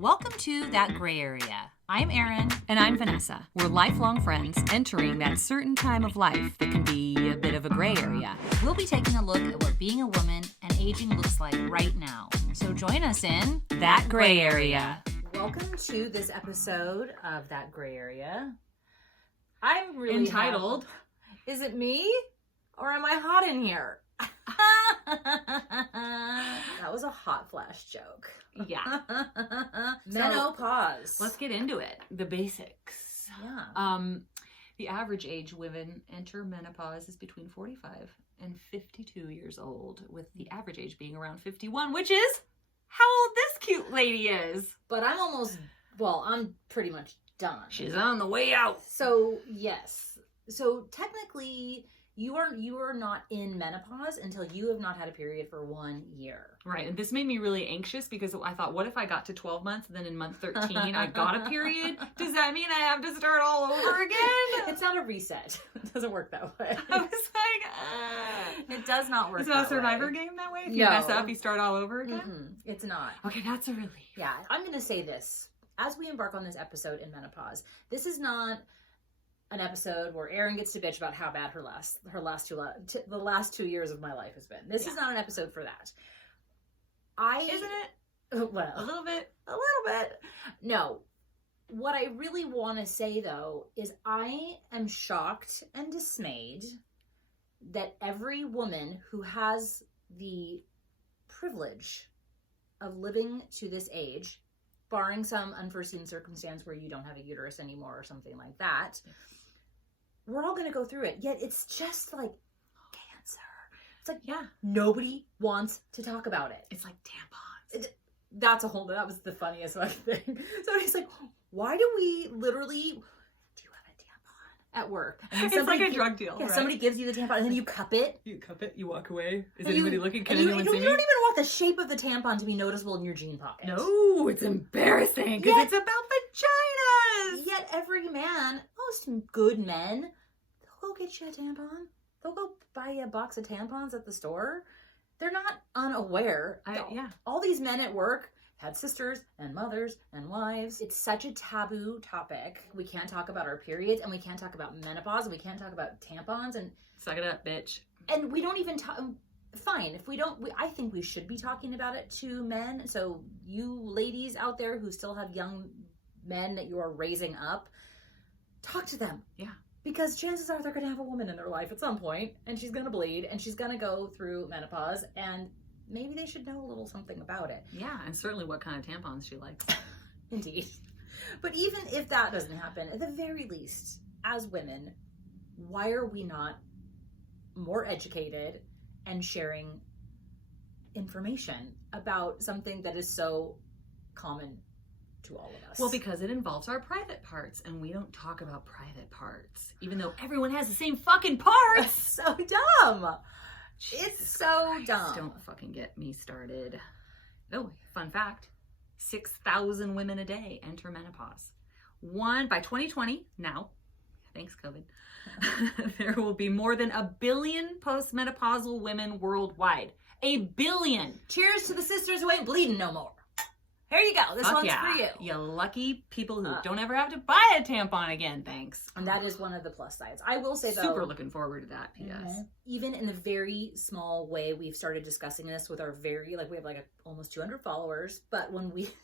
Welcome to That Gray Area. I'm Erinn. And I'm Vanessa. We're lifelong friends entering that certain time of life that can be a bit of a gray area. We'll be taking a look at what being a woman and aging looks like right now. So join us in That Gray Area. Welcome to this episode of That Gray Area. I'm really entitled, Is it me? Or am I hot in here? That was a hot flash joke. Yeah. Menopause. Let's get into it. The basics. Yeah. The average age women enter menopause is between 45 and 52 years old, with the average age being around 51, which is how old this cute lady is. But I'm pretty much done. She's on the way out. So, yes. So, technically, you are not in menopause until you have not had a period for 1 year. Right. And this made me really anxious because I thought, what if I got to 12 months and then in month 13 I got a period? Does that mean I have to start all over again? It's not a reset. It doesn't work that way. I was like, it does not work It's not a Survivor game that way? If you mess up, you start all over again? Mm-mm, it's not. Okay, that's a relief. Yeah. I'm going to say this. As we embark on this episode in menopause, this is not an episode where Erinn gets to bitch about how bad the last 2 years of my life has been. This is not an episode for that. Isn't it? Well, A little bit. No. What I really want to say, though, is I am shocked and dismayed that every woman who has the privilege of living to this age, barring some unforeseen circumstance where you don't have a uterus anymore or something like that, we're all going to go through it. Yet it's just like cancer. It's like, yeah, nobody wants to talk about it. It's like tampons. That was the funniest thing. So he's like, why do we literally, do you have a tampon at work? And it's like a drug deal, yeah, right? Somebody gives you the tampon and then you cup it. You cup it, you walk away. Is anybody looking? Can anyone see me? You don't even want the shape of the tampon to be noticeable in your jean pocket. No, it's embarrassing because it's about vaginas. Yet every man, most good men, they'll go get you a tampon. They'll go buy you a box of tampons at the store. They're not unaware. All these men at work had sisters and mothers and wives. It's such a taboo topic. We can't talk about our periods, and we can't talk about menopause, and we can't talk about tampons. And suck it up, bitch. And we don't even talk. Fine, if we don't, I think we should be talking about it to men. So you ladies out there who still have young men that you are raising up, talk to them. Yeah. Because chances are they're going to have a woman in their life at some point, and she's going to bleed, and she's going to go through menopause, and maybe they should know a little something about it. Yeah, and certainly what kind of tampons she likes. Indeed. But even if that doesn't happen, at the very least, as women, why are we not more educated and sharing information about something that is so common to all of us? Well, because it involves our private parts, and we don't talk about private parts, even though everyone has the same fucking parts. So dumb. Jesus it's so Christ, dumb. Don't fucking get me started. Oh, fun fact. 6,000 women a day enter menopause. By 2020, now, thanks COVID, there will be more than 1 billion postmenopausal women worldwide. 1 billion. Cheers to the sisters who ain't bleeding no more. Here you go. This one's for you. You lucky people who don't ever have to buy a tampon again. Thanks. And that is one of the plus sides. I will say, though, super looking forward to that. P.S. Even in a very small way, we've started discussing this with our we have almost 200 followers. But when we've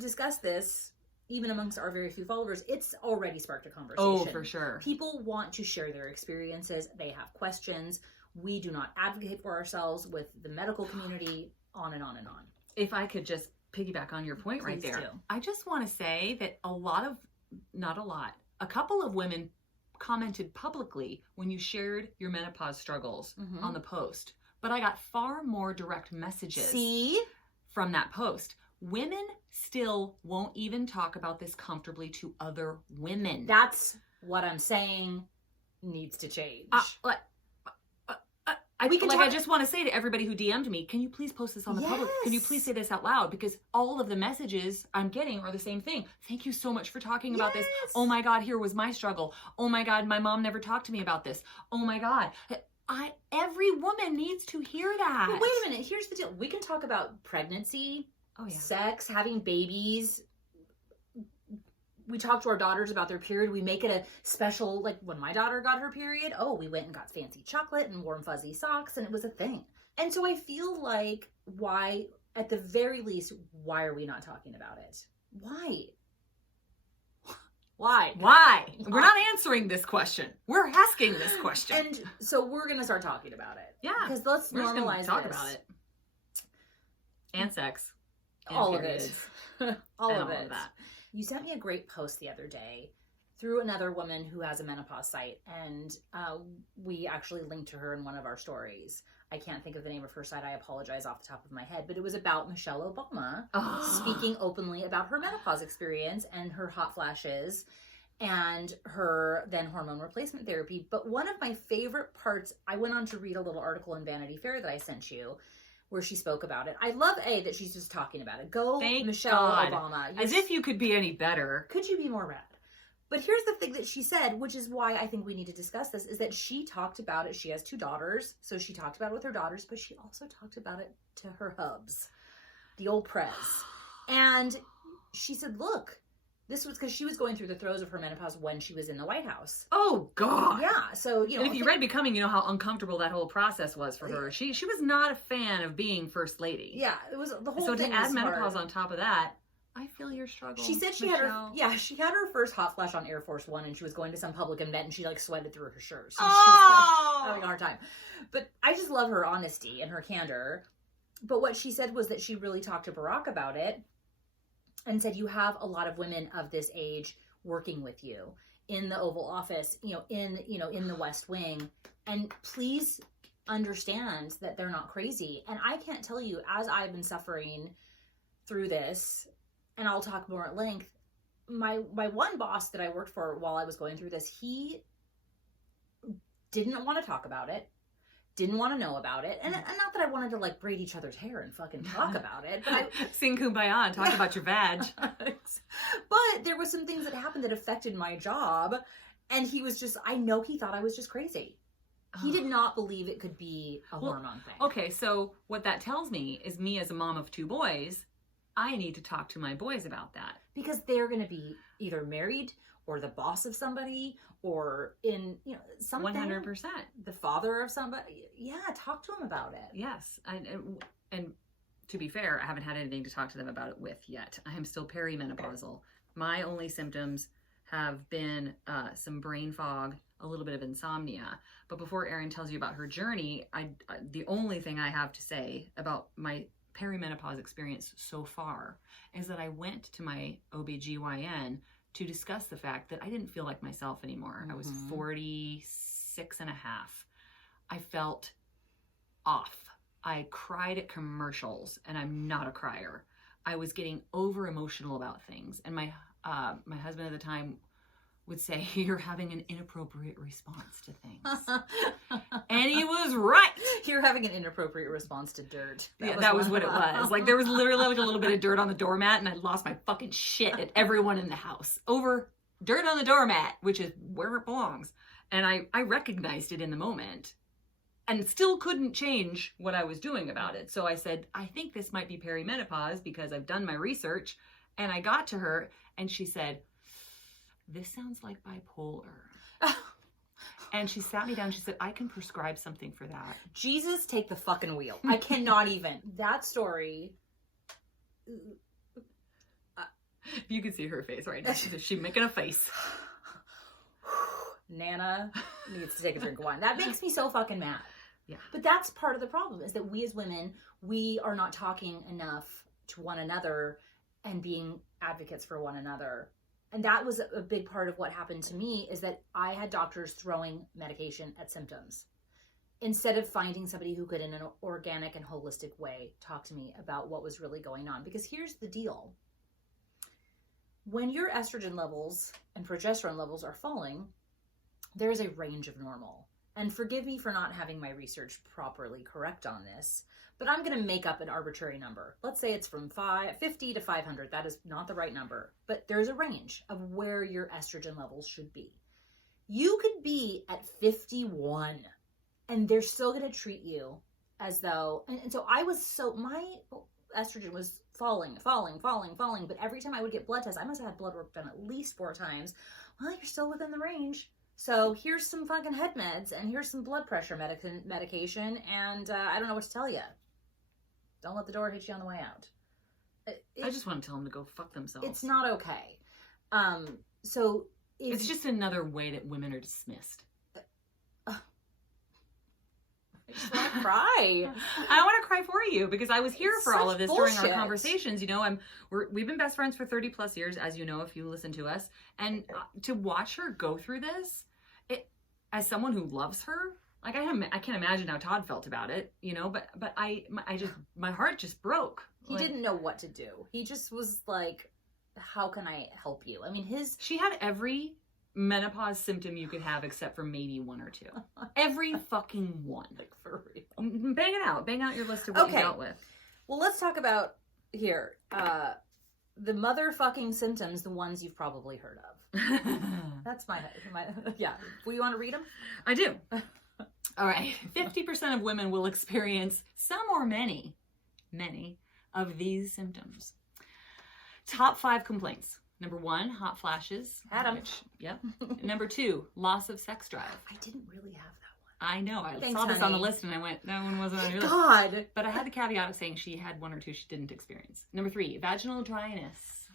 discussed this, even amongst our very few followers, it's already sparked a conversation. Oh, for sure. People want to share their experiences. They have questions. We do not advocate for ourselves with the medical community, on and on and on. If I could just piggyback on your point right there. I just want to say that a couple of women commented publicly when you shared your menopause struggles on the post. But I got far more direct messages from that post. Women still won't even talk about this comfortably to other women. That's what I'm saying needs to change. I just want to say to everybody who DM'd me, can you please post this on the public? Can you please say this out loud? Because all of the messages I'm getting are the same thing. Thank you so much for talking about this. Oh my God, here was my struggle. Oh my God, my mom never talked to me about this. Oh my God. Every woman needs to hear that. But wait a minute. Here's the deal. We can talk about pregnancy Oh, yeah. Sex, having babies. We talk to our daughters about their period. We make it a special, like when my daughter got her period, oh, we went and got fancy chocolate and warm fuzzy socks, and it was a thing. And so I feel like why, at the very least, why are we not talking about it? Why? Why? We're not answering this question. We're asking this question. And so we're going to start talking about it. Yeah. Because let's We're normalize just gonna talk this. about it. And sex. And All periods, of it. all and of all it. of that. You sent me a great post the other day through another woman who has a menopause site, and we actually linked to her in one of our stories. I can't think of the name of her site. I apologize off the top of my head, but it was about Michelle Obama speaking openly about her menopause experience and her hot flashes and her then hormone replacement therapy. But one of my favorite parts, I went on to read a little article in Vanity Fair that I sent you where she spoke about it. I love that she's just talking about it. Go, Thank Michelle God. Obama. As if you could be any better. Could you be more rad? But here's the thing that she said, which is why I think we need to discuss this, is that she talked about it. She has 2 daughters, so she talked about it with her daughters, but she also talked about it to her hubs, the old prez. And she said, look, this was because she was going through the throes of her menopause when she was in the White House. Oh, God. Yeah, so, you know. And if you read Becoming, you know how uncomfortable that whole process was for her. She was not a fan of being first lady. Yeah, it was the whole so thing. So to add was menopause hard. on top of that, I feel your struggle. She said she had her first hot flash on Air Force One, and she was going to some public event, and she like sweated through her shirt. So she was like, having a hard time. But I just love her honesty and her candor. But what she said was that she really talked to Barack about it, and said you have a lot of women of this age working with you in the Oval Office, in the West Wing, and please understand that they're not crazy. And I can't tell you, as I've been suffering through this, and I'll talk more at length, my one boss that I worked for while I was going through this, he didn't want to talk about it, didn't want to know about it, and not that I wanted to like braid each other's hair and fucking talk about it, but sing Kumbaya and talk about your vag. But there was some things that happened that affected my job, and he was just, I know he thought I was just crazy. He did not believe it could be a hormone thing. Okay, so what that tells me is me as a mom of 2 boys, I need to talk to my boys about that. Because they're going to be either married or the boss of somebody or in, something. 100%. The father of somebody. Yeah, talk to them about it. Yes. And to be fair, I haven't had anything to talk to them about it with yet. I am still perimenopausal. My only symptoms have been some brain fog, a little bit of insomnia. But before Erinn tells you about her journey, the only thing I have to say about my perimenopause experience so far is that I went to my OBGYN to discuss the fact that I didn't feel like myself anymore. Mm-hmm. I was 46 and a half. I felt off. I cried at commercials, and I'm not a crier. I was getting over emotional about things. And my husband at the time would say, you're having an inappropriate response to things. And he was right. You're having an inappropriate response to dirt. That was what it was. Like, there was literally like a little bit of dirt on the doormat, and I lost my fucking shit at everyone in the house over dirt on the doormat, which is where it belongs. And I recognized it in the moment and still couldn't change what I was doing about it. So I said, I think this might be perimenopause because I've done my research. And I got to her, and she said, this sounds like bipolar. And she sat me down. She said, I can prescribe something for that. Jesus, take the fucking wheel. I cannot even. That story. You can see her face right now. She's making a face. Nana needs to take a drink of wine. That makes me so fucking mad. Yeah. But that's part of the problem, is that we as women, we are not talking enough to one another and being advocates for one another. And that was a big part of what happened to me, is that I had doctors throwing medication at symptoms instead of finding somebody who could, in an organic and holistic way, talk to me about what was really going on. Because here's the deal. When your estrogen levels and progesterone levels are falling, there's a range of normal. And forgive me for not having my research properly correct on this, but I'm going to make up an arbitrary number. Let's say it's from 50 to 500. That is not the right number, but there's a range of where your estrogen levels should be. You could be at 51 and they're still going to treat you as though, and so I was, so estrogen was falling. But every time I would get blood tests, I must have had blood work done at least 4 times. Well, you're still within the range. So here's some fucking head meds, and here's some blood pressure medication, and I don't know what to tell you. Don't let the door hit you on the way out. I just want to tell them to go fuck themselves. It's not okay. So it's just another way that women are dismissed. I just want to cry. I want to cry for you because I was here for all of this bullshit. during our conversations. You know, we've been best friends for 30 plus years, as you know, if you listen to us. And to watch her go through this, as someone who loves her, like I can't imagine how Todd felt about it, you know. But my heart just broke. He didn't know what to do. He just was like, "How can I help you?" I mean, she had every menopause symptom you could have except for maybe 1 or 2. Every fucking one. Like, for real. Bang it out. Bang out your list of what you dealt with. Well, let's talk about here the motherfucking symptoms, the ones you've probably heard of. That's my yeah. Will you want to read them? I do. All right. 50% of women will experience some or many of these symptoms. Top 5 complaints. Number 1, hot flashes. Adam. Yep. Number 2, loss of sex drive. I didn't really have that one. I know. I Thanks, saw this honey. on the list and I went, that one wasn't on your list. God. But I had the caveat of saying she had 1 or 2 she didn't experience. Number 3, vaginal dryness.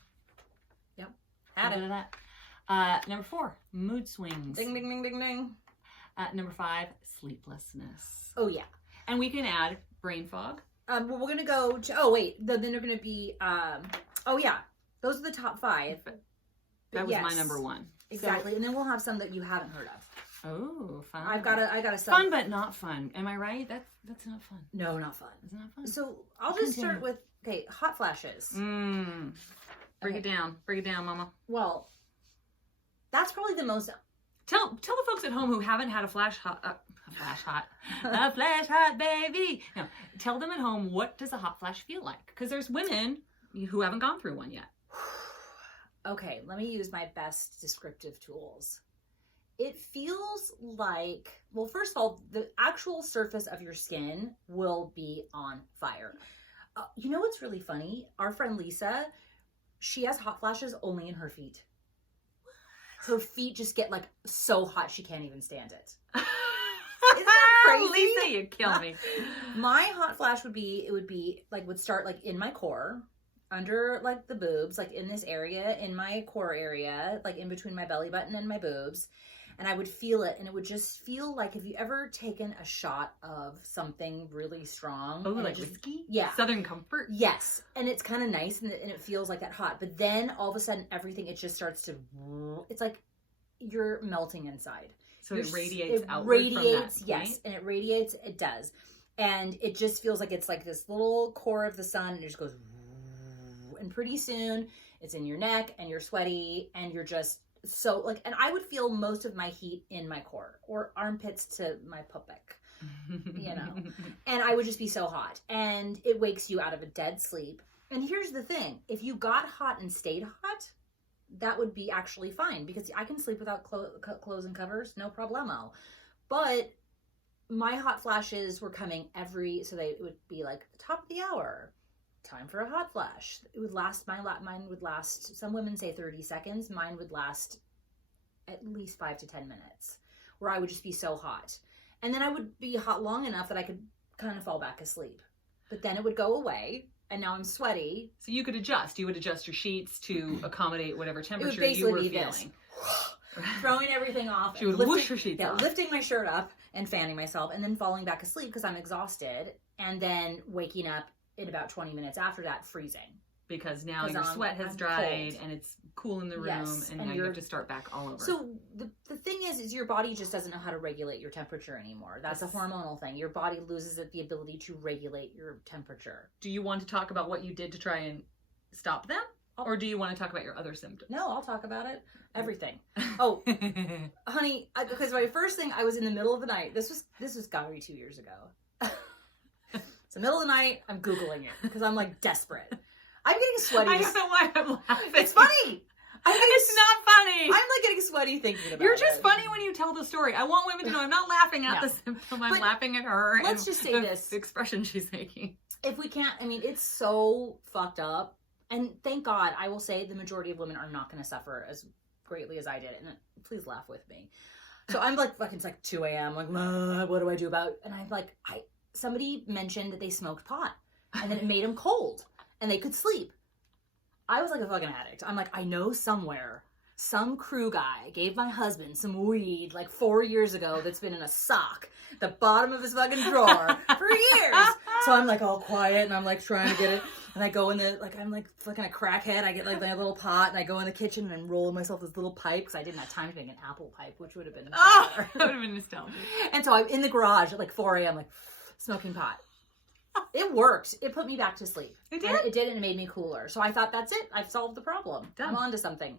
Yep. Had it. That. Number 4, mood swings. Ding, ding, ding, ding, ding. Number 5, sleeplessness. Oh, yeah. And we can add brain fog. Well, we're going to go to, oh, wait. Then they're going to be, oh, yeah. Those are the top 5. That was my number 1. Exactly. So, and then we'll have some that you haven't heard of. Oh, fun. I got a fun, but not fun. Am I right? That's not fun. No, not fun. It's not fun. So I'll just start with, okay, hot flashes. Break it down. Break it down, mama. Well, that's probably the most. Tell the folks at home who haven't had a flash hot baby. No, tell them at home, what does a hot flash feel like? Because there's women who haven't gone through one yet. Okay, let me use my best descriptive tools. It feels like, well, first of all, the actual surface of your skin will be on fire. You know what's really funny? Our friend Lisa, she has hot flashes only in her feet. Her feet just get like so hot she can't even stand it. Isn't that crazy? Lisa, you kill me. My hot flash would start like in my core, under like the boobs, like in this area, in my core area, like in between my belly button and my boobs. And I would feel it, and it would just feel like, have you ever taken a shot of something really strong? Oh, like whiskey? Yeah. Southern Comfort? Yes. And it's kind of nice, and it feels like that hot. But then all of a sudden, everything, it just starts to, it's like you're melting inside. So it radiates outward from that point? Yes. And it radiates, it does. And it just feels like it's like this little core of the sun, and it just goes, and pretty soon, it's in your neck, and you're sweaty, and you're just, so like, and I would feel most of my heat in my core or armpits to my pupik, you know, and I would just be so hot, and it wakes you out of a dead sleep. And here's the thing, if you got hot and stayed hot, that would be actually fine, because I can sleep without clothes and covers, no problemo. But my hot flashes were coming so it would be like the top of the hour. Time for a hot flash. It would last, mine would last, some women say 30 seconds. Mine would last at least 5 to 10 minutes, where I would just be so hot. And then I would be hot long enough that I could kind of fall back asleep. But then it would go away, and now I'm sweaty. So you could adjust. You would adjust your sheets to accommodate whatever temperature you were feeling. Throwing everything off. She would whoosh her sheets off. Lifting my shirt up and fanning myself, and then falling back asleep because I'm exhausted, and then waking up in about 20 minutes after that, freezing. Because now your sweat has dried, cold. And it's cool in the room, yes, and now you have to start back all over. So the thing is your body just doesn't know how to regulate your temperature anymore. That's a hormonal thing. Your body loses the ability to regulate your temperature. Do you want to talk about what you did to try and stop them? Or do you want to talk about your other symptoms? No, I'll talk about it. Everything. Oh, honey, because my first thing, I was in the middle of the night. This was gotta be 2 years ago. It's the middle of the night. I'm Googling it because I'm like desperate. I'm getting sweaty. I don't know why I'm laughing. It's funny. It's not funny. I'm like getting sweaty thinking about it. You're just funny when you tell the story. I want women to know I'm not laughing at the symptom. I'm laughing at her. Let's just say this. The expression she's making. if we can't, I mean, it's so fucked up. And thank God, I will say the majority of women are not going to suffer as greatly as I did. And please laugh with me. So I'm like, fucking, it's like 2 a.m. Like, what do I do about? And I'm like, somebody mentioned that they smoked pot and then it made them cold and they could sleep. I was like a fucking addict. I'm like, I know somewhere some crew guy gave my husband some weed like 4 years ago that's been in a sock, the bottom of his fucking drawer for years. So I'm like all quiet and I'm like trying to get it. And I go in the, like, I'm like fucking a crackhead. I get like my little pot and I go in the kitchen and roll myself this little pipe because I didn't have time to make an apple pipe, which would have been that would have been nostalgic. And so I'm in the garage at like 4 a.m. like smoking pot. It worked. It put me back to sleep. It did? And it did, and it made me cooler. So I thought, that's it. I've solved the problem. Done. I'm on to something.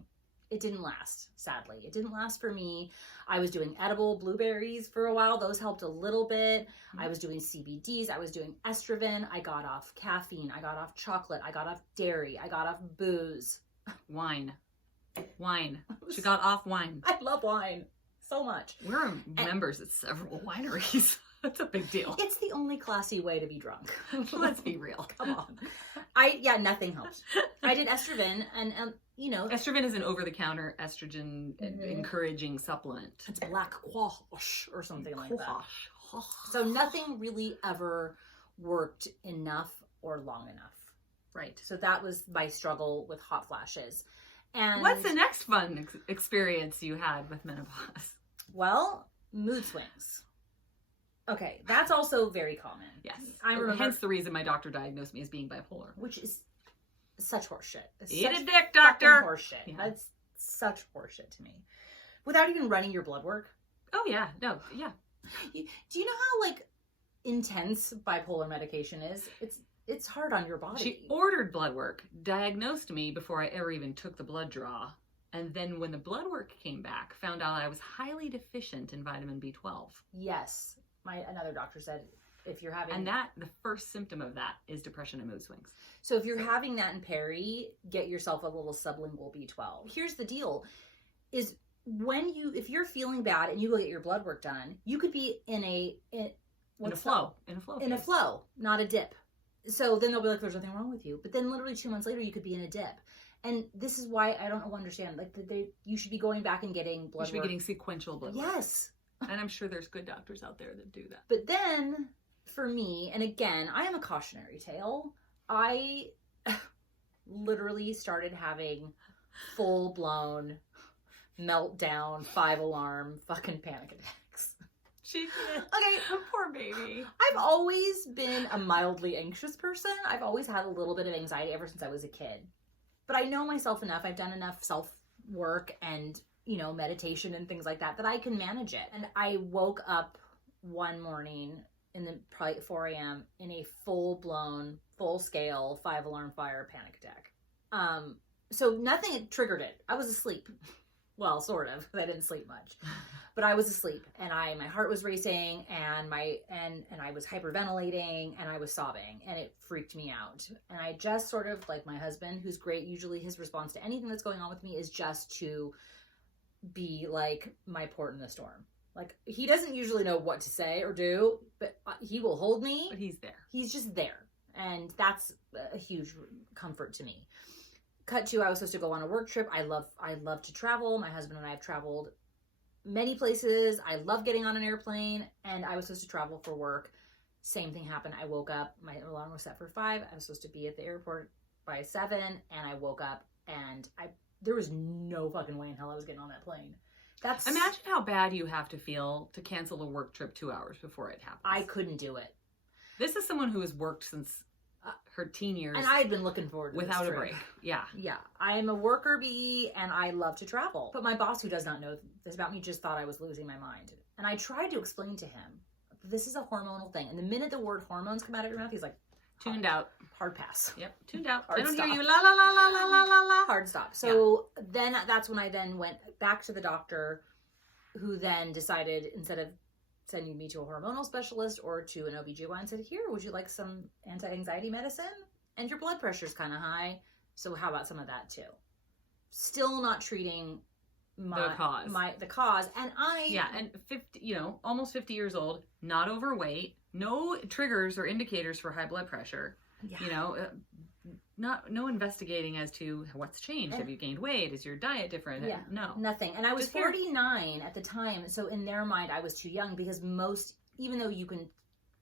It didn't last, sadly. It didn't last for me. I was doing edible blueberries for a while. Those helped a little bit. I was doing CBDs. I was doing estrogen. I got off caffeine. I got off chocolate. I got off dairy. I got off booze. Wine. She got off wine. I love wine so much. We're members at several wineries. That's a big deal. It's the only classy way to be drunk. Let's be real. Come on. Nothing helped. I did estrogen and you know. Estrogen is an over-the-counter estrogen encouraging supplement. It's black quash or something like that. So nothing really ever worked enough or long enough. Right. So that was my struggle with hot flashes. And what's the next fun experience you had with menopause? Well, mood swings. Okay, that's also very common. Yes. I remember, hence the reason my doctor diagnosed me as being bipolar. Which is such horseshit. Eat a dick, doctor! Horseshit. Yeah. That's such horseshit to me. Without even running your blood work. Oh, yeah. No, yeah. Do you know how, like, intense bipolar medication is? It's hard on your body. She ordered blood work, diagnosed me before I ever even took the blood draw. And then when the blood work came back, found out I was highly deficient in vitamin B12. Yes. Another doctor said if you're having... And the first symptom of that is depression and mood swings. So if you're having that in peri, get yourself a little sublingual B12. Here's the deal, is if you're feeling bad and you go get your blood work done, you could be in a flow, not a dip. So then they'll be like, there's nothing wrong with you. But then literally 2 months later, you could be in a dip. And this is why I don't understand. Like, you should be going back and getting blood work. You should be getting sequential blood work. Yes. And I'm sure there's good doctors out there that do that. But then, for me, and again, I am a cautionary tale. I literally started having full-blown meltdown, 5-alarm fucking panic attacks. She did. Okay. Poor baby. I've always been a mildly anxious person. I've always had a little bit of anxiety ever since I was a kid. But I know myself enough. I've done enough self-work and meditation and things like that I can manage it. And I woke up one morning probably 4 a.m. in a full-blown, full-scale 5-alarm fire panic attack. So nothing had triggered it. I was asleep. Well, sort of, because I didn't sleep much. But I was asleep and my heart was racing and I was hyperventilating and I was sobbing and it freaked me out. And I just sort of, like my husband, who's great, usually his response to anything that's going on with me is just to be like my port in the storm. Like, he doesn't usually know what to say or do, but he will hold me. But he's there. He's just there. And that's a huge comfort to me. Cut to, I was supposed to go on a work trip. I love to travel. My husband and I have traveled many places. I love getting on an airplane, and I was supposed to travel for work. Same thing happened. I woke up, my alarm was set for 5. I was supposed to be at the airport by 7, and I woke up and there was no fucking way in hell I was getting on that plane. Imagine how bad you have to feel to cancel a work trip 2 hours before it happens. I couldn't do it. This is someone who has worked since her teen years. And I had been looking forward to without this a trip. break. Yeah. Yeah. I am a worker bee and I love to travel. But my boss, who does not know this about me, just thought I was losing my mind. And I tried to explain to him, this is a hormonal thing. And the minute the word hormones come out of your mouth, he's like, tuned out. Hard pass. Yep. Tuned out. Hard I don't stop. hear you. La la la la la la la la. Hard stop. So then that's when I then went back to the doctor, who then decided, instead of sending me to a hormonal specialist or to an OBGYN, said, here, would you like some anti-anxiety medicine? And your blood pressure's kind of high, so how about some of that too? Still not treating the cause. And and 50, almost 50 years old, not overweight, No triggers or indicators for high blood pressure. Yeah. You know, no investigating as to what's changed. Have you gained weight? Is your diet different? Yeah. No. Nothing. And I was Just here. 49 at the time, so in their mind I was too young because even though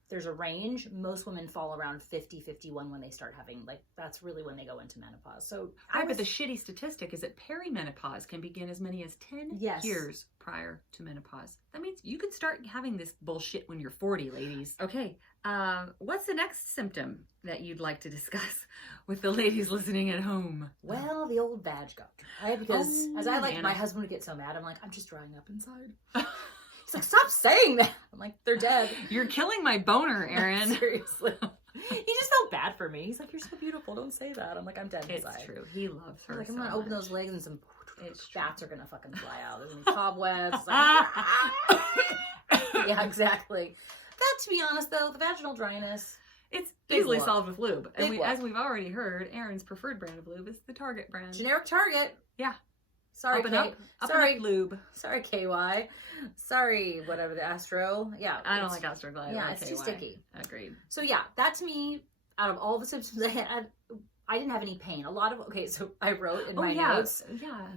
there's a range, most women fall around 50, 51 when they start having, like, that's really when they go into menopause. So Right, but the shitty statistic is that perimenopause can begin as many as 10 years prior to menopause. That means you can start having this bullshit when you're 40, ladies. Okay, what's the next symptom that you'd like to discuss with the ladies listening at home? Well, the old vag got dry because my husband would get so mad. I'm like, I'm just drying up inside. He's like, stop saying that. I'm like, they're dead. You're killing my boner, Erinn. Seriously. He just felt bad for me. He's like, you're so beautiful. Don't say that. I'm like, I'm dead inside. It's true. He loves her. Like, I'm so going to open much. those legs and some bats are going to fucking fly out. There's going to be cobwebs. Like, yeah, exactly. That, to be honest, though, the vaginal dryness. It's Big easily whoop. solved with lube. And Big whoop. as we've already heard, Erin's preferred brand of lube is the Target brand. Generic Target. Yeah. Sorry, Up and Kate. up. Up Sorry. and up lube. Sorry, KY. Sorry, whatever, the Astro. Yeah. I don't like Astroglide. Yeah, or it's KY. too sticky. Agreed. So yeah, that to me, out of all the symptoms I had, I didn't have any pain. So I wrote in my notes,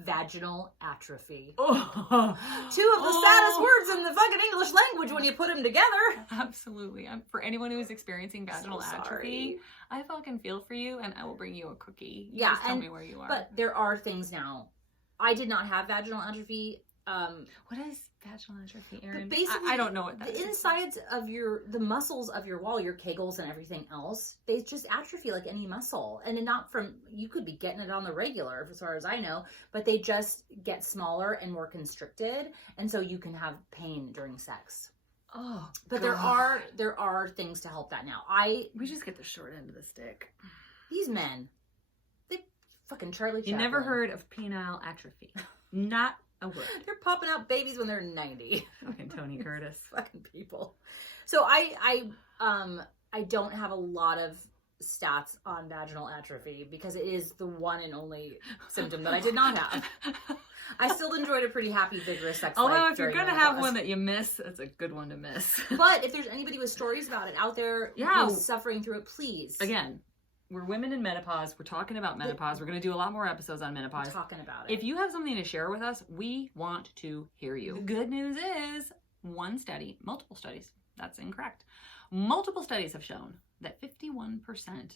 vaginal atrophy. Oh. Two of the saddest words in the fucking English language when you put them together. Absolutely. For anyone who is experiencing vaginal So atrophy, I fucking feel for you, and I will bring you a cookie. You Yeah, just tell me where you are. But there are things now. I did not have vaginal atrophy. What is vaginal atrophy, Erinn? Basically, I don't know what that is. The insides of the muscles of your wall, your kegels and everything else, they just atrophy like any muscle. And not from, you could be getting it on the regular, as far as I know, but they just get smaller and more constricted. And so you can have pain during sex. Oh, But God. there are things to help that now. We just get the short end of the stick. These men, they fucking Charlie You Chaplin. never heard of penile atrophy. Not a word. They're popping out babies when they're 90. Fucking Tony Curtis. Fucking people. So I don't have a lot of stats on vaginal atrophy because it is the one and only symptom that I did not have. I still enjoyed a pretty happy, vigorous sex life. Although if you're during going to have menopause. one that you miss, it's a good one to miss. But if there's anybody with stories about it out there who's suffering through it, please. Again, we're women in menopause. We're talking about menopause. We're going to do a lot more episodes on menopause. We're talking about it. If you have something to share with us, we want to hear you. The good news is multiple studies, that's incorrect. Multiple studies have shown that 51%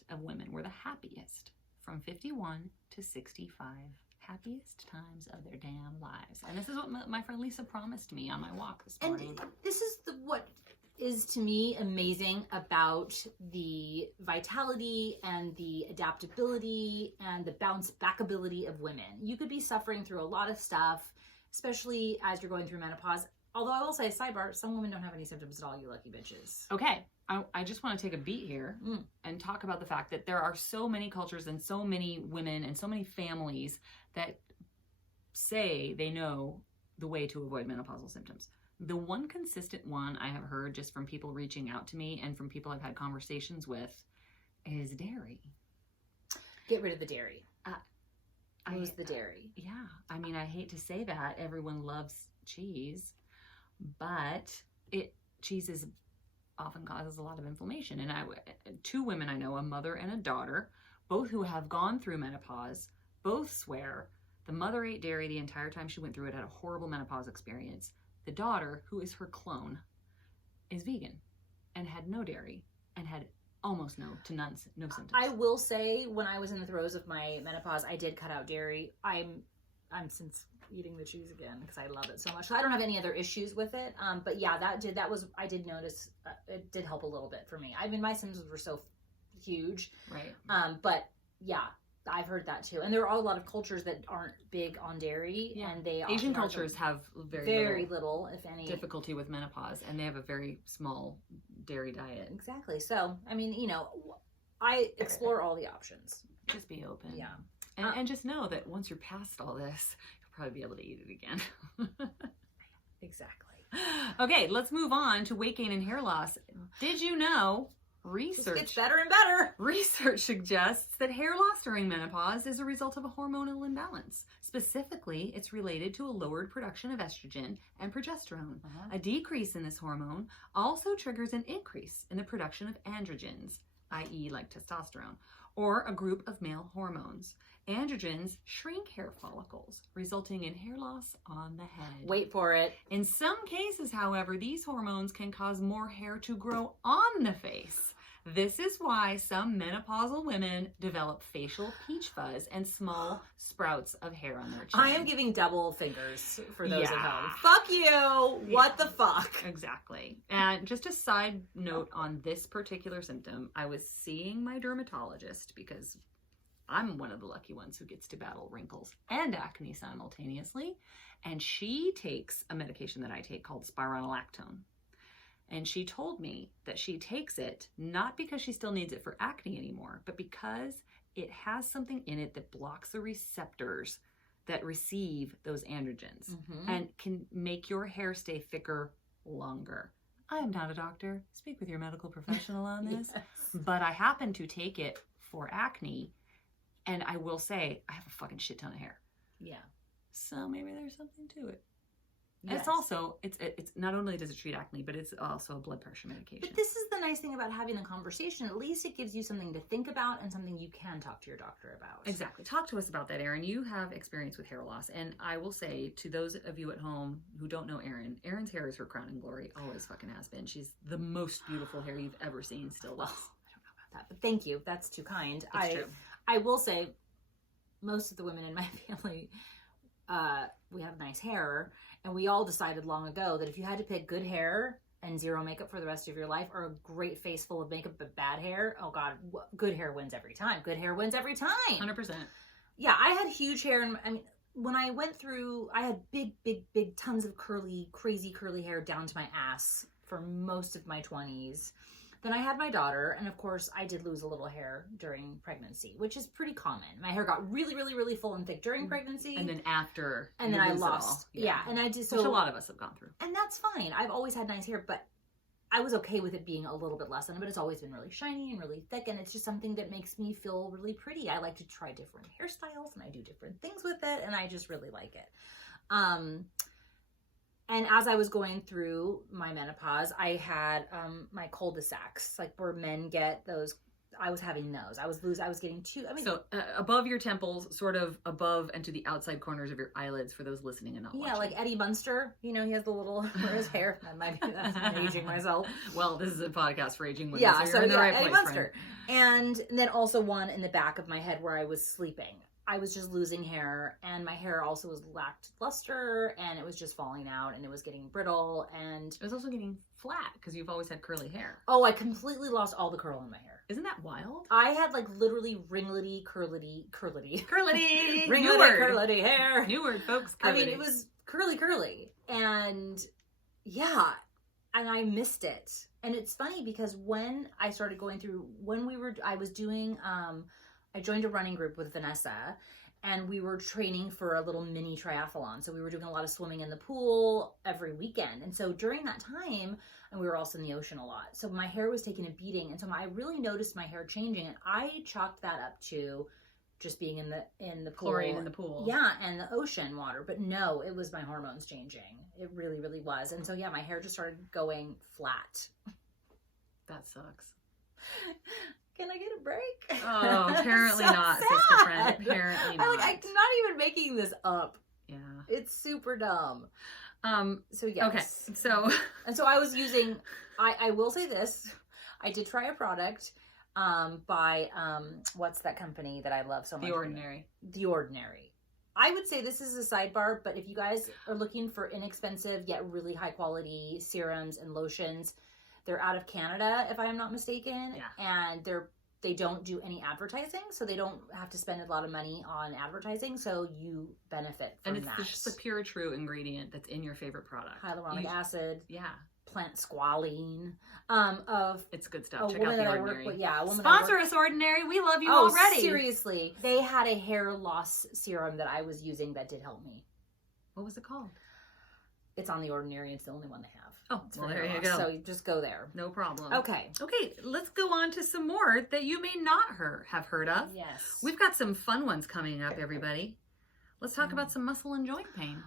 of women were the happiest from 51 to 65. Happiest times of their damn lives. And this is what my friend Lisa promised me on my walk this morning. And this is what is to me amazing about the vitality and the adaptability and the bounce back ability of women. You could be suffering through a lot of stuff, especially as you're going through menopause. Although I will say, sidebar, some women don't have any symptoms at all, you lucky bitches. Okay, I just want to take a beat here and talk about the fact that there are so many cultures and so many women and so many families that say they know the way to avoid menopausal symptoms. The one consistent one I have heard just from people reaching out to me and from people I've had conversations with is dairy. Get rid of the dairy. Lose the dairy. Yeah. I mean, I hate to say that. Everyone loves cheese, but cheese often causes a lot of inflammation. And two women I know, a mother and a daughter, both who have gone through menopause, both swear the mother ate dairy the entire time she went through it, had a horrible menopause experience. The daughter, who is her clone, is vegan and had no dairy and had almost no symptoms. I will say, when I was in the throes of my menopause, I did cut out dairy. I'm since eating the cheese again because I love it so much. So I don't have any other issues with it. But yeah, I did notice it did help a little bit for me. I mean, my symptoms were so huge. Right. But yeah, I've heard that too. And there are a lot of cultures that aren't big on dairy, and they Asian cultures have very little, if any, difficulty with menopause, and they have a very small dairy diet. Exactly. So, I mean, I explore all the options. Just be open. Yeah. And just know that once you're past all this, you'll probably be able to eat it again. Exactly. Okay, let's move on to weight gain and hair loss. Did you know Just gets better and better. Research suggests that hair loss during menopause is a result of a hormonal imbalance. Specifically, it's related to a lowered production of estrogen and progesterone. A decrease in this hormone also triggers an increase in the production of androgens, i.e. like testosterone, or a group of male hormones. Androgens shrink hair follicles, resulting in hair loss on the head. Wait for it. In some cases, however, these hormones can cause more hair to grow on the face. This is why some menopausal women develop facial peach fuzz and small sprouts of hair on their chin. I am giving double fingers for those at home. Fuck you. What the fuck? Exactly. And just a side note on this particular symptom, I was seeing my dermatologist because I'm one of the lucky ones who gets to battle wrinkles and acne simultaneously. And she takes a medication that I take called spironolactone. And she told me that she takes it not because she still needs it for acne anymore, but because it has something in it that blocks the receptors that receive those androgens and can make your hair stay thicker longer. I am not a doctor. Speak with your medical professional on this. Yes. But I happen to take it for acne. And I will say, I have a fucking shit ton of hair. Yeah. So maybe there's something to it. Yes. It's also, it's not only does it treat acne, but it's also a blood pressure medication. But this is the nice thing about having a conversation. At least it gives you something to think about and something you can talk to your doctor about. Exactly. Talk to us about that, Erinn. You have experience with hair loss. And I will say to those of you at home who don't know Erinn, Erinn's hair is her crowning glory. Always fucking has been. She's the most beautiful hair you've ever seen still. Oh, I don't know about that. But thank you. That's too kind. It's true. I will say, most of the women in my family, we have nice hair, and we all decided long ago that if you had to pick good hair and zero makeup for the rest of your life, or a great face full of makeup but bad hair, oh god, good hair wins every time. Good hair wins every time. 100%. Yeah, I had huge hair, and I mean, when I went through, I had big tons of crazy curly hair down to my ass for most of my 20s. Then I had my daughter, and of course I did lose a little hair during pregnancy, which is pretty common. My hair got really full and thick during pregnancy. And then after, and then I lost. Yeah, and I just, which a lot of us have gone through. And that's fine. I've always had nice hair, but I was okay with it being a little bit less than, but it's always been really shiny and really thick, and it's just something that makes me feel really pretty. I like to try different hairstyles, and I do different things with it, and I just really like it. And as I was going through my menopause, I had my cul-de-sacs, like where men get those. I was having those. I was getting two. I mean, so above your temples, sort of above and to the outside corners of your eyelids for those listening and not watching. Yeah, like Eddie Munster. You know, he has the little where his hair. That might be that's aging myself. Well, this is a podcast for aging women. Yeah, so you're in the right Eddie place, Munster. And then also one in the back of my head where I was sleeping. I was just losing hair, and my hair also was lacked luster, and it was just falling out, and it was getting brittle, and it was also getting flat because you've always had curly hair. Oh, I completely lost all the curl in my hair. Isn't that wild? I had like literally ringlety, curlity New word. curlity hair. New word, folks. Curlity. I mean, it was curly, and yeah, and I missed it. And it's funny because when I started going through, I was doing, I joined a running group with Vanessa, and we were training for a little mini triathlon. So we were doing a lot of swimming in the pool every weekend. And so during that time, and we were also in the ocean a lot. So my hair was taking a beating. And so I really noticed my hair changing, and I chalked that up to just being in the pool. Chlorine in the pool. Yeah, and the ocean water. But no, it was my hormones changing. It really, really was. And so yeah, my hair just started going flat. That sucks. Can I get a break? Oh, apparently so not, sad. Sister friend. Apparently not. I'm not even making this up. Yeah. It's super dumb. So yes. Okay. So and so I was using, I will say this. I did try a product by what's that company that I love so much? The Ordinary. The Ordinary. I would say this is a sidebar, but if you guys are looking for inexpensive yet really high quality serums and lotions, they're out of Canada, if I am not mistaken. Yeah. And they don't do any advertising, so they don't have to spend a lot of money on advertising, so you benefit from that. And it's just the pure true ingredient that's in your favorite product. Hyaluronic acid. Yeah. Plant squalene. It's good stuff. Check out The Ordinary. Sponsor us, Ordinary. We love you already. Seriously. They had a hair loss serum that I was using that did help me. What was it called? it's on The Ordinary. It's the only one they have. Oh, It's well, for there hair you loss, go. So you just go there. No problem. Okay. Okay, let's go on to some more that you may not have heard of. Yes. We've got some fun ones coming up, everybody. Let's talk about some muscle and joint pain.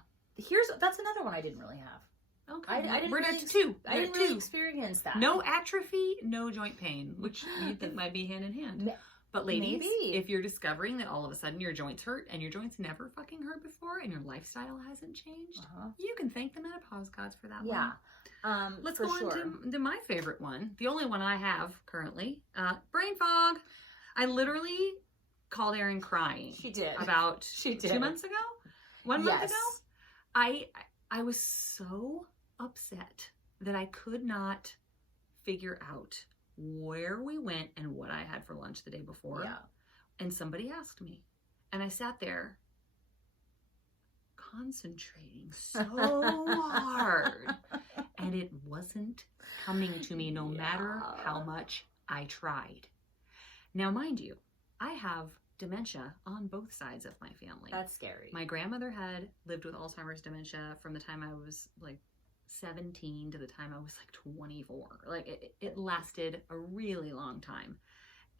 That's another one I didn't really have. Okay, I didn't we're really at two. I didn't really experience that. No atrophy, no joint pain, which you'd think might be hand in hand. But ladies, Maybe. if you're discovering that all of a sudden your joints hurt and your joints never fucking hurt before and your lifestyle hasn't changed, you can thank the menopause gods for that Yeah. one. Let's go on to my favorite one, the only one I have currently, brain fog. I literally called Erinn crying. She did. About She did. 2 months ago? 1 month Yes. ago? I was so upset that I could not figure out where we went and what I had for lunch the day before. Yeah. And somebody asked me. And I sat there concentrating so hard. And it wasn't coming to me no matter how much I tried. Now, mind you, I have dementia on both sides of my family. That's scary. My grandmother had lived with Alzheimer's dementia from the time I was like 17 to the time I was like 24. Like it lasted a really long time.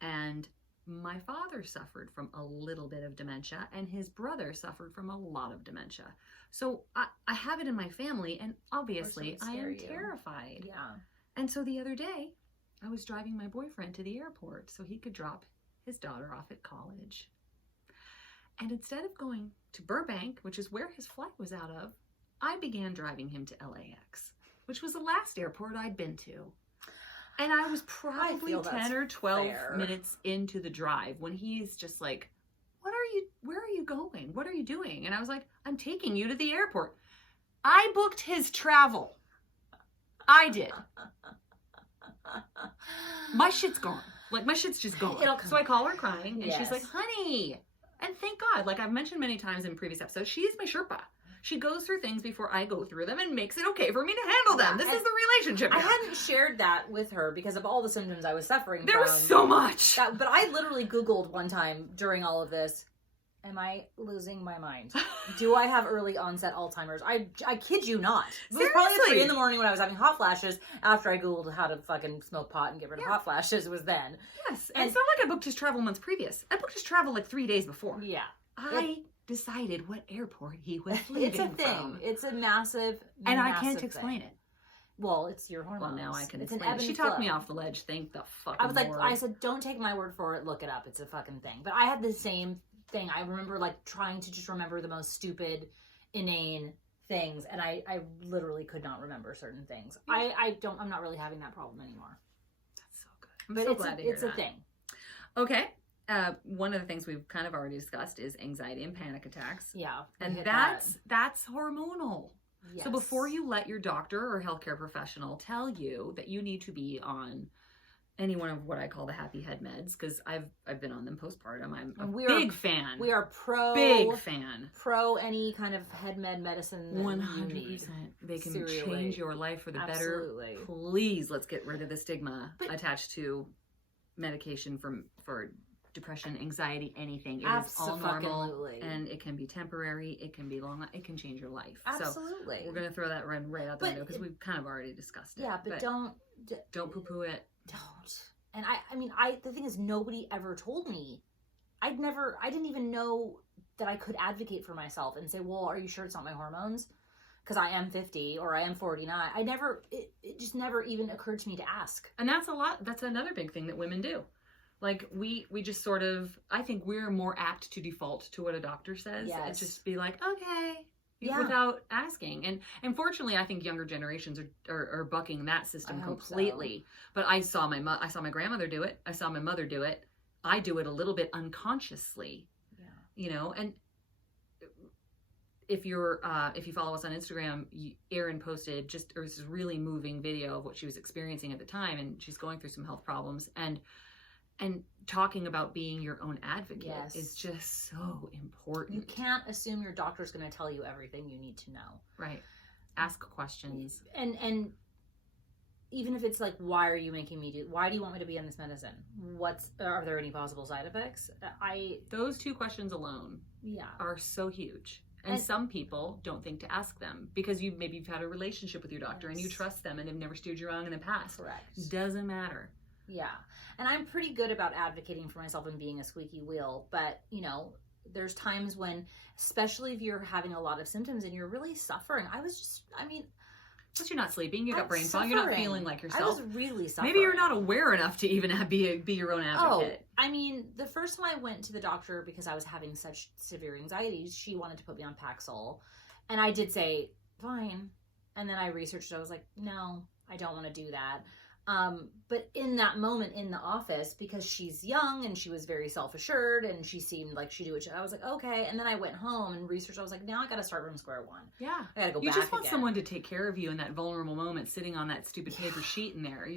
And my father suffered from a little bit of dementia and his brother suffered from a lot of dementia. So I have it in my family and obviously I am terrified. Yeah. And so the other day I was driving my boyfriend to the airport so he could drop his daughter off at college. And instead of going to Burbank, which is where his flight was out of, I began driving him to LAX, which was the last airport I'd been to. And I was probably 10 or 12 minutes into the drive when he's just like, where are you going? What are you doing? And I was like, I'm taking you to the airport. I booked his travel. I did. My shit's gone. Like, my shit's just gone. So I call her crying, and she's like, honey. And thank God, like I've mentioned many times in previous episodes, she's my Sherpa. She goes through things before I go through them and makes it okay for me to handle them. This is the relationship here. I hadn't shared that with her because of all the symptoms I was suffering from. There was so much. But I literally Googled one time during all of this, am I losing my mind? Do I have early onset Alzheimer's? I kid you not. It was probably 3 a.m. when I was having hot flashes after I Googled how to fucking smoke pot and get rid of hot flashes. It was then. Yes. And it's not like I booked his travel months previous. I booked his travel like 3 days before. Yeah. I decided what airport he was leaving from. It's a thing. It's a massive, and I can't explain it. Well, it's your hormones. Well, now I can explain it. She talked me off the ledge. Thank the fucking Lord. I said, don't take my word for it. Look it up. It's a fucking thing. But I had the same thing. I remember like trying to just remember the most stupid, inane things, and I literally could not remember certain things. Yeah. I'm not really having that problem anymore. That's so good. I'm so glad to hear that. It's a thing. Okay. One of the things we've kind of already discussed is anxiety and panic attacks. Yeah. And that's hormonal. Yes. So before you let your doctor or healthcare professional tell you that you need to be on any one of what I call the happy head meds, because I've been on them postpartum. I'm a big fan. We are big fan. Pro any kind of head med medicine. 100%. They can change your life for the better. Please, let's get rid of the stigma attached to medication for depression, anxiety, anything. It is all normal, and it can be temporary. It can be long. It can change your life. Absolutely. So we're gonna throw that right out the window because we've kind of already discussed it. Yeah, but don't poo-poo it. Don't. And the thing is, nobody ever told me. I didn't even know that I could advocate for myself and say, well, are you sure it's not my hormones? Because I am 50 or I am 49. It just never even occurred to me to ask. And that's another big thing that women do. Like we just sort of, I think we're more apt to default to what a doctor says. Yes. And just be like, okay. Without asking. And unfortunately, I think younger generations are bucking that system completely. So. But I saw my grandmother do it. I saw my mother do it. I do it a little bit unconsciously. Yeah. You know, and if you follow us on Instagram, Erinn posted this really moving video of what she was experiencing at the time, and she's going through some health problems, and talking about being your own advocate is just so important. You can't assume your doctor's going to tell you everything you need to know. Right. Ask questions. And even if it's like, why do you want me to be on this medicine? Are there any possible side effects? Those two questions alone are so huge. And some people don't think to ask them because maybe you've had a relationship with your doctor and you trust them and they've never steered you wrong in the past. Correct. Doesn't matter. Yeah. And I'm pretty good about advocating for myself and being a squeaky wheel. But, you know, there's times when, especially if you're having a lot of symptoms and you're really suffering. Plus you're not sleeping, you got brain fog, you're not feeling like yourself. I was really suffering. Maybe you're not aware enough to even be your own advocate. The first time I went to the doctor because I was having such severe anxiety, she wanted to put me on Paxil. And I did say, fine. And then I researched it. I was like, no, I don't want to do that. But in that moment in the office, because she's young and she was very self-assured and she seemed like she knew what I was like, okay. And then I went home and researched. I was like, now I got to start from square one. Yeah. I got to go back You just want again. someone to take care of you in that vulnerable moment, sitting on that stupid paper sheet in there.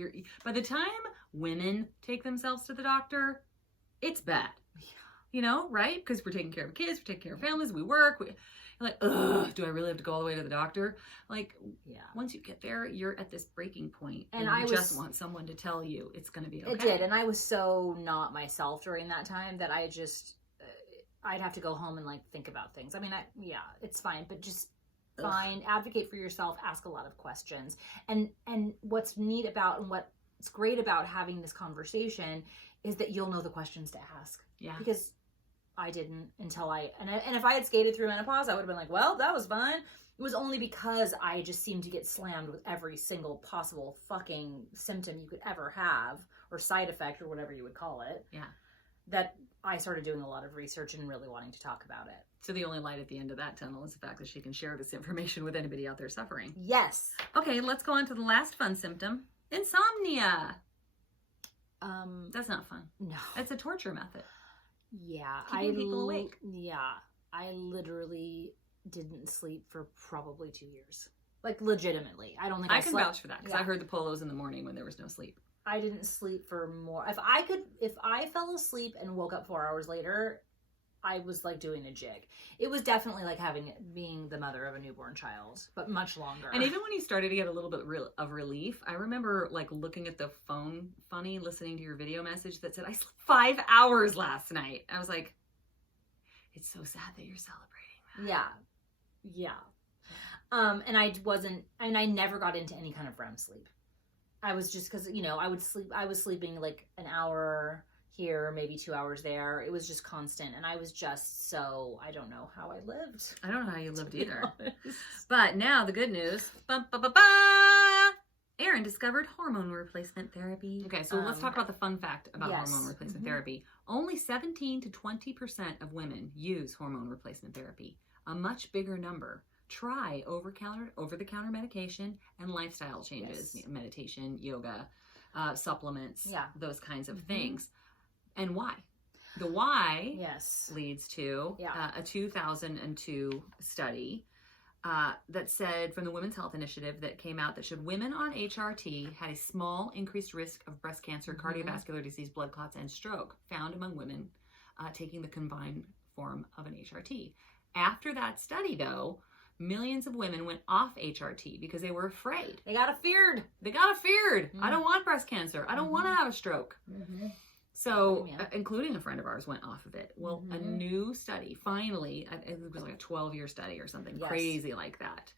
By the time women take themselves to the doctor, it's bad. Yeah. You know, right? Because we're taking care of kids, we're taking care of families, we work. You're like, ugh, do I really have to go all the way to the doctor? Like, once you get there, you're at this breaking point, and I just want someone to tell you it's going to be okay. It did, and I was so not myself during that time that I just, I'd have to go home and like think about things. I mean, it's fine, but just advocate for yourself, ask a lot of questions, and what's neat about and what's great about having this conversation is that you'll know the questions to ask. Yeah, because I didn't until and if I had skated through menopause, I would have been like, well, that was fine. It was only because I just seemed to get slammed with every single possible fucking symptom you could ever have, or side effect, or whatever you would call it. Yeah. That I started doing a lot of research and really wanting to talk about it. So the only light at the end of that tunnel is the fact that she can share this information with anybody out there suffering. Yes. Okay, let's go on to the last fun symptom. Insomnia. That's not fun. No. It's a torture method. Yeah. Keeping people awake. Yeah. I literally didn't sleep for probably 2 years. Like, legitimately. I don't think I can vouch for that, because I heard the polos in the morning when there was no sleep. I didn't sleep for more. If I fell asleep and woke up 4 hours later, I was like doing a jig. It was definitely like being the mother of a newborn child, but much longer. And even when you started to get a little bit of relief, I remember like looking at the phone funny, listening to your video message that said, I slept 5 hours last night. I was like, it's so sad that you're celebrating that. Yeah. And I never got into any kind of REM sleep. I was just, because, I was sleeping like an hour here, maybe 2 hours there. It was just constant. And I was just I don't know how I lived. I don't know how you lived either. But now the good news. Erinn discovered hormone replacement therapy. Okay, so let's talk about the fun fact about hormone replacement therapy. Only 17 to 20% of women use hormone replacement therapy. A much bigger number try over-the-counter medication and lifestyle changes, meditation, yoga, supplements, those kinds of things. And why? The why leads to a 2002 study that said, from the Women's Health Initiative, that came out that showed women on HRT had a small increased risk of breast cancer, cardiovascular disease, blood clots, and stroke found among women taking the combined form of an HRT. After that study, though, millions of women went off HRT because they were afraid. They got feared. I don't want breast cancer. I don't want to have a stroke. So, including a friend of ours went off of it. Well, a new study, finally, it was like a 12-year study or something crazy like that.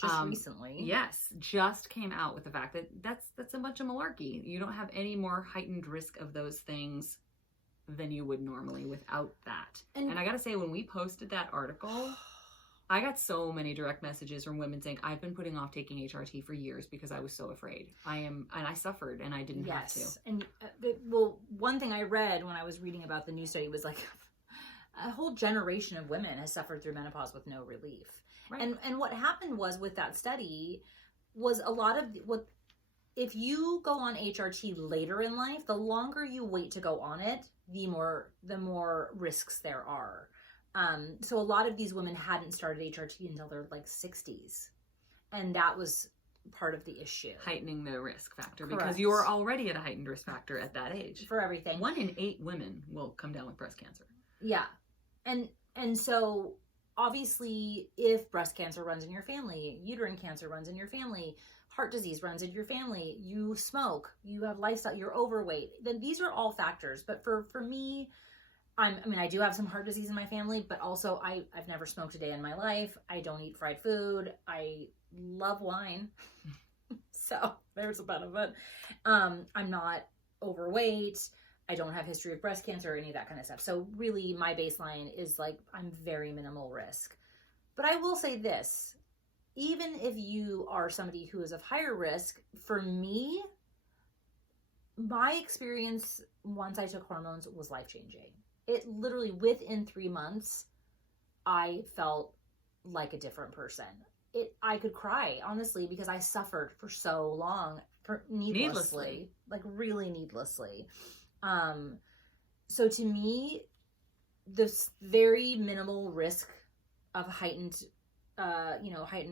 Just recently. Yes, just came out with the fact that that's a bunch of malarkey. You don't have any more heightened risk of those things than you would normally without that. And I got to say, when we posted that article, I got so many direct messages from women saying, I've been putting off taking HRT for years because I was so afraid. And I suffered and I didn't have to. And one thing I read when I was reading about the new study was like a whole generation of women has suffered through menopause with no relief. Right. And what happened was with that study was a lot of if you go on HRT later in life, the longer you wait to go on it, the more risks there are. So a lot of these women hadn't started HRT until their like 60s. And that was part of the issue. Heightening the risk factor. Correct. Because you're already at a heightened risk factor at that age. For everything. 1 in 8 women will come down with breast cancer. Yeah. And so obviously if breast cancer runs in your family, uterine cancer runs in your family, heart disease runs in your family, you smoke, you have lifestyle, you're overweight, then these are all factors. But for me, I do have some heart disease in my family, but also I've never smoked a day in my life. I don't eat fried food. I love wine. So there's a benefit. I'm not overweight. I don't have history of breast cancer or any of that kind of stuff. So really my baseline is like, I'm very minimal risk. But I will say this, even if you are somebody who is of higher risk, for me, my experience once I took hormones was life-changing. It literally, within 3 months, I felt like a different person. I could cry, honestly, because I suffered for so long, needlessly. Like really needlessly. So to me, this very minimal risk of heightened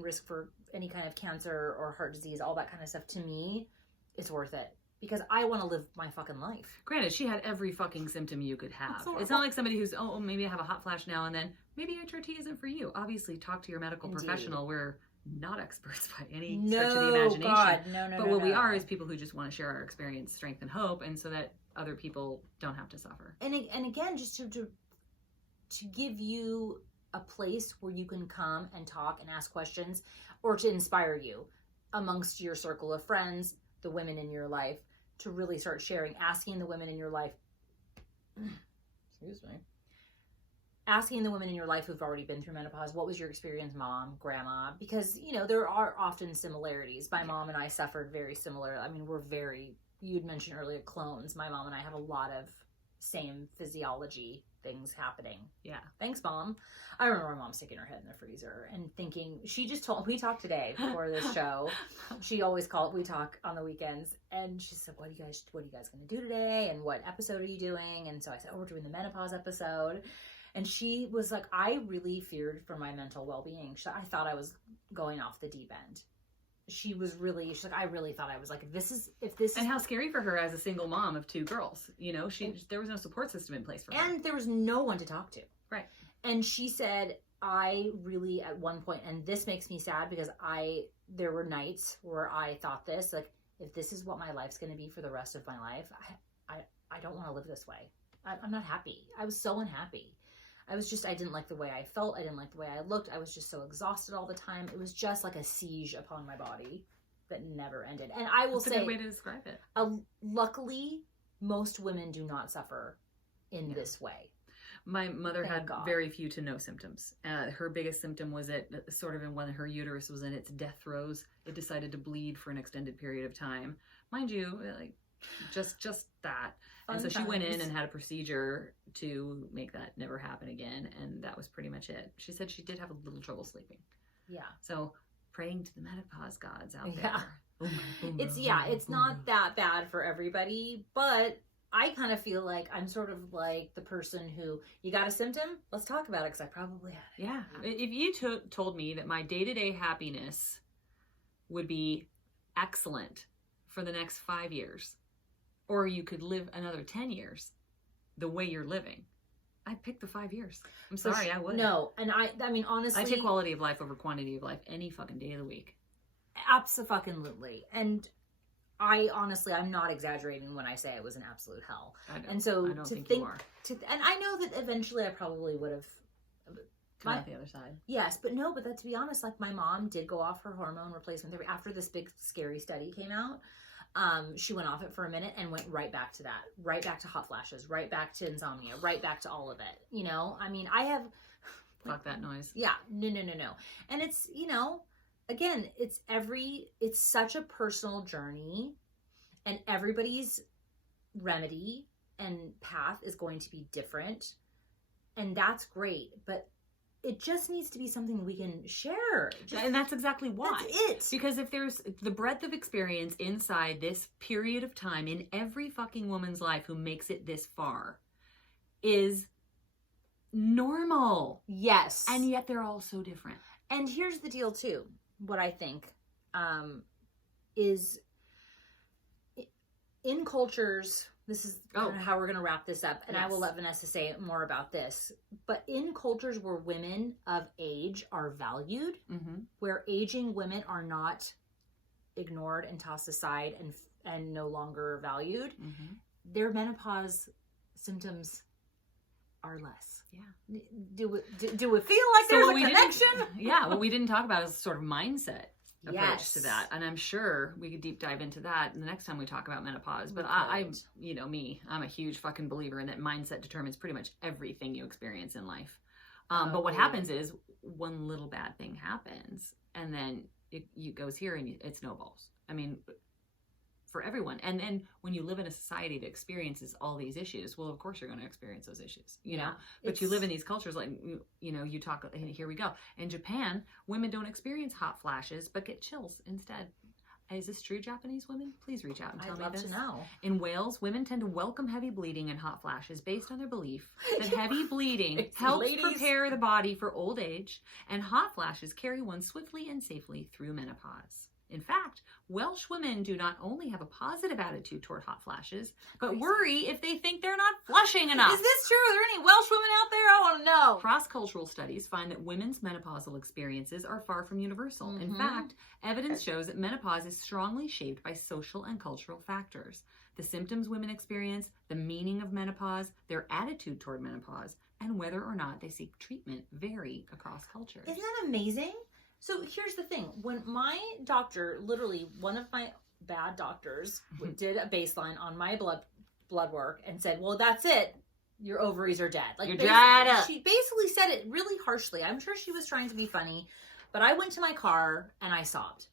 risk for any kind of cancer or heart disease, all that kind of stuff, to me, it's worth it. Because I want to live my fucking life. Granted, she had every fucking symptom you could have. It's not like somebody who's, maybe I have a hot flash now and then. Maybe HRT isn't for you. Obviously, talk to your medical professional. We're not experts by any stretch of the imagination. God, no, but what we are is people who just want to share our experience, strength, and hope, and so that other people don't have to suffer. And again, just to give you a place where you can come and talk and ask questions, or to inspire you amongst your circle of friends, the women in your life, to really start sharing, asking the women in your life, asking the women in your life who've already been through menopause, what was your experience, mom, grandma? Because, there are often similarities. My mom and I suffered very similar. You'd mentioned earlier, clones. My mom and I have a lot of same physiology things happening. Yeah. Thanks, Mom. I remember my mom sticking her head in the freezer and thinking, we talked today before this show. We talk on the weekends, and she said, what are you guys going to do today? And what episode are you doing? And so I said, we're doing the menopause episode. And she was like, I really feared for my mental well-being. I thought I was going off the deep end. She's like, I really thought I was like, if this is. And how scary for her as a single mom of 2 girls. There was no support system in place for her. And there was no one to talk to. Right. And she said, I really, at one point, and this makes me sad because there were nights where I thought this, like, if this is what my life's going to be for the rest of my life, I don't want to live this way. I'm not happy. I was so unhappy. I didn't like the way I felt. I didn't like the way I looked. I was just so exhausted all the time. It was just like a siege upon my body that never ended. And I will say, that's a good way to describe it. Luckily, most women do not suffer in this way. My mother had very few to no symptoms. Her biggest symptom was when her uterus was in its death throes. It decided to bleed for an extended period of time. Mind you, like just that. And so she went in and had a procedure to make that never happen again. And that was pretty much it. She said she did have a little trouble sleeping. Yeah. So praying to the menopause gods out there. It's not that bad for everybody, but I kind of feel like I'm sort of like the person who, you got a symptom? Let's talk about it, because I probably had it. Yeah. If you told me that my day-to-day happiness would be excellent for the next 5 years, or you could live another 10 years the way you're living, I'd pick the 5 years. I'm sorry, I would. No, and I mean, honestly, I take quality of life over quantity of life any fucking day of the week. Abso-fucking-lutely. And I'm not exaggerating when I say it was an absolute hell. I know. And so I don't think you are. And I know that eventually I probably would have come out the other side. Yes, but to be honest, like, my mom did go off her hormone replacement therapy after this big scary study came out. She went off it for a minute and went right back to that, right back to hot flashes, right back to insomnia, right back to all of it. I mean, I have. Fuck that noise. Yeah, no. And it's, again, it's such a personal journey, and everybody's remedy and path is going to be different, and that's great, but it just needs to be something we can share. And that's exactly why. That's it. Because if there's the breadth of experience inside this period of time in every fucking woman's life who makes it this far is normal. Yes. And yet they're all so different. And here's the deal too. What I think is in cultures, this is kind of how we're going to wrap this up, and I will let Vanessa say more about this, but in cultures where women of age are valued, where aging women are not ignored and tossed aside and no longer valued, their menopause symptoms are less. Yeah. Do it feel like there's a connection? What we didn't talk about is sort of mindset approach to that. And I'm sure we could deep dive into that the next time we talk about menopause. But I'm a huge fucking believer in that mindset determines pretty much everything you experience in life. But what happens is one little bad thing happens and then it goes here and it snowballs. I mean, for everyone. And then when you live in a society that experiences all these issues, well, of course you're going to experience those issues, you know, but you live in these cultures like, you know, you talk, and here we go. In Japan, women don't experience hot flashes, but get chills instead. Is this true, Japanese women? Please reach out and tell me this. I'd love to know. In Wales, women tend to welcome heavy bleeding and hot flashes based on their belief that heavy bleeding helps prepare the body for old age, and hot flashes carry one swiftly and safely through menopause. In fact, Welsh women do not only have a positive attitude toward hot flashes, but worry if they think they're not flushing enough. Is this true? Are there any Welsh women out there? I want to know. Cross-cultural studies find that women's menopausal experiences are far from universal. In fact, evidence shows that menopause is strongly shaped by social and cultural factors. The symptoms women experience, the meaning of menopause, their attitude toward menopause, and whether or not they seek treatment vary across cultures. Isn't that amazing? So here's the thing. When my doctor, literally one of my bad doctors, did a baseline on my blood work and said, well, that's it. Your ovaries are dead. Like, you're dried up. She basically said it really harshly. I'm sure she was trying to be funny, but I went to my car and I sobbed.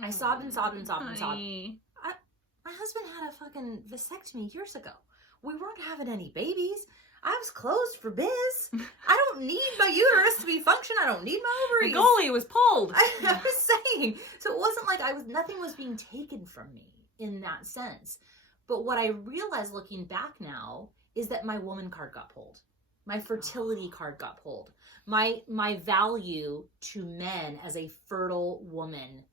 I sobbed and sobbed and sobbed and sobbed. My husband had a fucking vasectomy years ago. We weren't having any babies. I was closed for biz. I don't need my uterus to be function. I don't need my ovaries. The goalie was pulled. I was saying. So it wasn't like nothing was being taken from me in that sense. But what I realized looking back now is that my woman card got pulled. My fertility card got pulled. My value to men as a fertile woman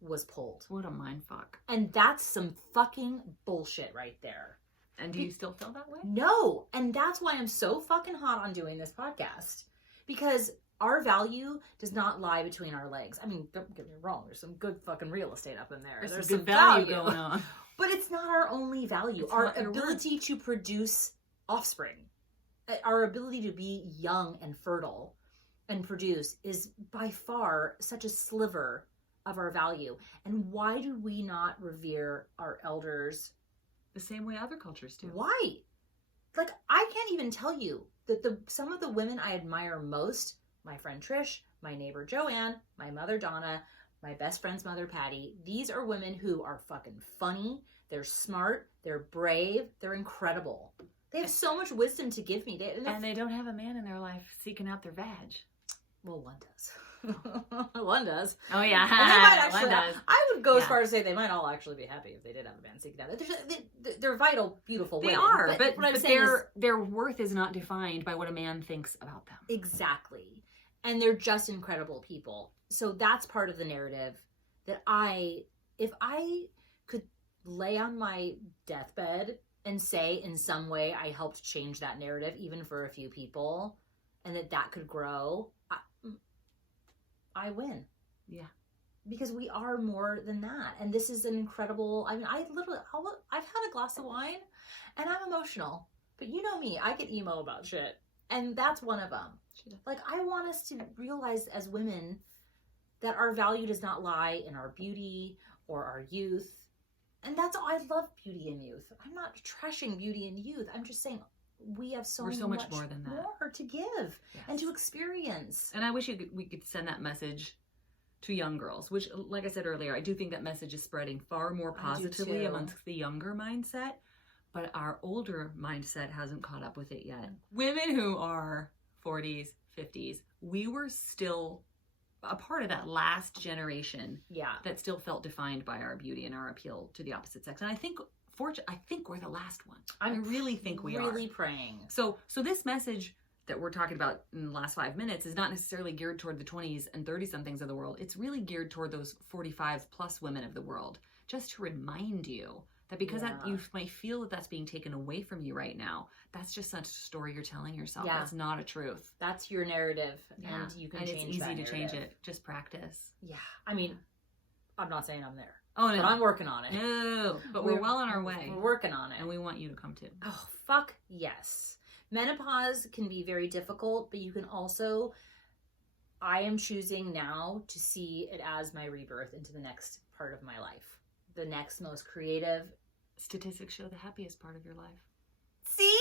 was pulled. What a mind fuck. And that's some fucking bullshit right there. And do you still feel that way? No. And that's why I'm so fucking hot on doing this podcast. Because our value does not lie between our legs. I mean, don't get me wrong. There's some good fucking real estate up in there. There's some good value going on. But it's not our only value. It's our ability to produce offspring, our ability to be young and fertile and produce is by far such a sliver of our value. And why do we not revere our elders the same way other cultures do? Why? Like, I can't even tell you that some of the women I admire most, my friend Trish, my neighbor Joanne, my mother Donna, my best friend's mother Patty, these are women who are fucking funny, they're smart, they're brave, they're incredible. They have so much wisdom to give me. And they don't have a man in their life seeking out their vag. Well, one does. One does. Oh yeah, and they might actually. One does. I would go as far as to say they might all actually be happy if they did have a man seeking out. They're vital, beautiful women. They are, but what I'm saying is, their worth is not defined by what a man thinks about them. Exactly, and they're just incredible people. So that's part of the narrative that if I could lay on my deathbed and say in some way I helped change that narrative, even for a few people, and that could grow. I win. Yeah. Because we are more than that. And this is an incredible, I mean, I've had a glass of wine and I'm emotional. But you know me, I get emo about shit. And that's one of them. Like, I want us to realize as women that our value does not lie in our beauty or our youth. And that's all. I love beauty and youth. I'm not trashing beauty and youth. I'm just saying we're so much more than that. More to give and to experience. And I wish we could send that message to young girls, which, like I said earlier, I do think that message is spreading far more positively amongst the younger mindset, but our older mindset hasn't caught up with it yet. Women who are 40s, 50s, we were still a part of that last generation that still felt defined by our beauty and our appeal to the opposite sex. And I think we're the last one. I really think we are. Really praying. So this message that we're talking about in the last 5 minutes is not necessarily geared toward the 20s and 30-somethings of the world. It's really geared toward those 45-plus women of the world, just to remind you that because you might feel that that's being taken away from you right now, that's just such a story you're telling yourself. Yeah. That's not a truth. That's your narrative, and you can change that. And it's easy to change it. Just practice. Yeah. I mean, I'm not saying I'm there. Oh, no. But I'm working on it. No, but we're well on our way. We're working on it. And we want you to come too. Oh, fuck yes. menopause can be very difficult, but you can also, I am choosing now to see it as my rebirth into the next part of my life. The next most creative. Statistics show the happiest part of your life. See?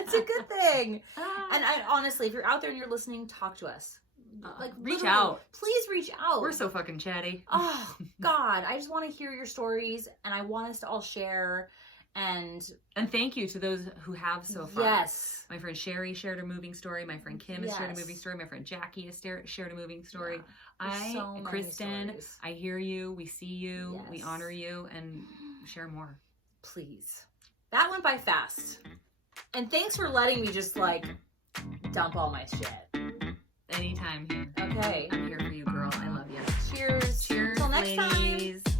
It's a good thing. And I honestly, if you're out there and you're listening, talk to us. Like, reach out. Please reach out. We're so fucking chatty. Oh, God. I just want to hear your stories, and I want us to all share. And thank you to those who have so far. Yes. My friend Sherry shared a moving story. My friend Kim has shared a moving story. My friend Jackie has shared a moving story. Yeah. Kristen, stories. I hear you. We see you. Yes. We honor you, and share more. Please. That went by fast. And thanks for letting me just like dump all my shit. Anytime here. Okay. I'm here for you, girl. I love you. Cheers. Cheers, Till next ladies. time.